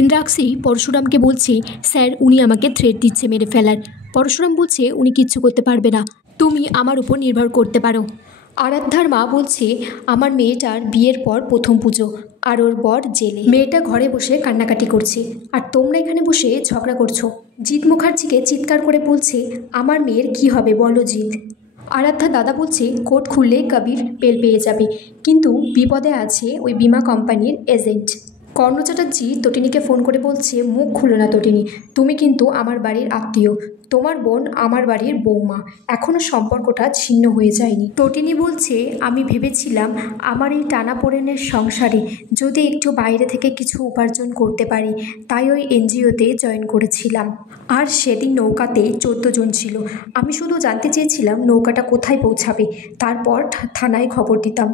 ইন্দ্রাক্ষী পরশুরামকে বলছে, স্যার উনি আমাকে থ্রেট দিচ্ছে মেরে ফেলার। পরশুরাম বলছে উনি কিচ্ছু করতে পারবে না, তুমি আমার উপর নির্ভর করতে পারো। আরাধ্যার মা বলছে, আমার মেয়েটার বিয়ের পর প্রথম পুজো, আর ওর বর জেলে। মেয়েটা ঘরে বসে কান্নাকাটি করছে, আর তোমরা এখানে বসে ঝগড়া করছো। জিৎ মুখার্জিকে চিৎকার করে বলছে, আমার মেয়ের কি হবে বলো জিৎ। আরাধ্যা দাদা বলছে, কোর্ট খুললে কবির বেল পেয়ে যাবে, কিন্তু বিপদে আছে ওই বিমা কোম্পানির এজেন্ট। কর্ণ চ্যাটার্জি তটিনীকে ফোন করে বলছে, মুখ খুলো না তটিনী, তুমি কিন্তু আমার বাড়ির আত্মীয়, তোমার বোন আমার বাড়ির বৌমা, এখনও সম্পর্কটা ছিন্ন হয়ে যায়নি। তটিনী বলছে, আমি ভেবেছিলাম আমার এই টানাপোড়েনের সংসারে যদি একটু বাইরে থেকে কিছু উপার্জন করতে পারি, তাই ওই এনজিওতে জয়েন করেছিলাম। আর সেদিন নৌকাতে 14 জন ছিল, আমি শুধু জানতে চেয়েছিলাম নৌকাটা কোথায় পৌঁছাবে, তারপর থানায় খবর দিতাম।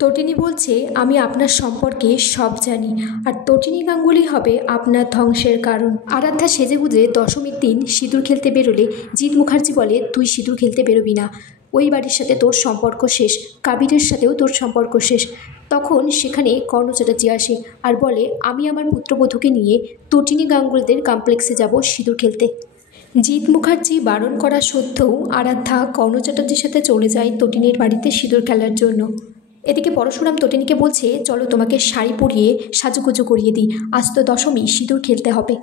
তটিনী বলছে, আমি আপনার সম্পর্কে সব জানি, আর তটিনী গাঙ্গুলি হবে আপনার ধ্বংসের কারণ। আরাধ্যা সেজেগুজে দশমীর দিন সিঁদুর খেলতে বেরোলে জিৎ মুখার্জি বলে, তুই সিঁদুর খেলতে বেরোবি না, ওই বাড়ির সাথে তোর সম্পর্ক শেষ, কাবিরের সাথেও তোর সম্পর্ক শেষ। তখন সেখানে কর্ণ চ্যাটার্জি আসে আর বলে, আমি আমার পুত্রবধূকে নিয়ে তটিনী গাঙ্গুলিদের কমপ্লেক্সে যাব সিঁদুর খেলতে। জিৎ মুখার্জি বারণ করা সত্ত্বেও আরাধ্যা কর্ণ চ্যাটার্জির সাথে চলে যায় তটিনীর বাড়িতে সিঁদুর খেলার জন্য। এদিকে পরশুরাম তটিনীকে বলছে, চলো তোমাকে শাড়ি পরিয়ে সাজুগুজু করিয়ে দিই, আজ তো দশমী, সিঁদুর খেলতে হবে।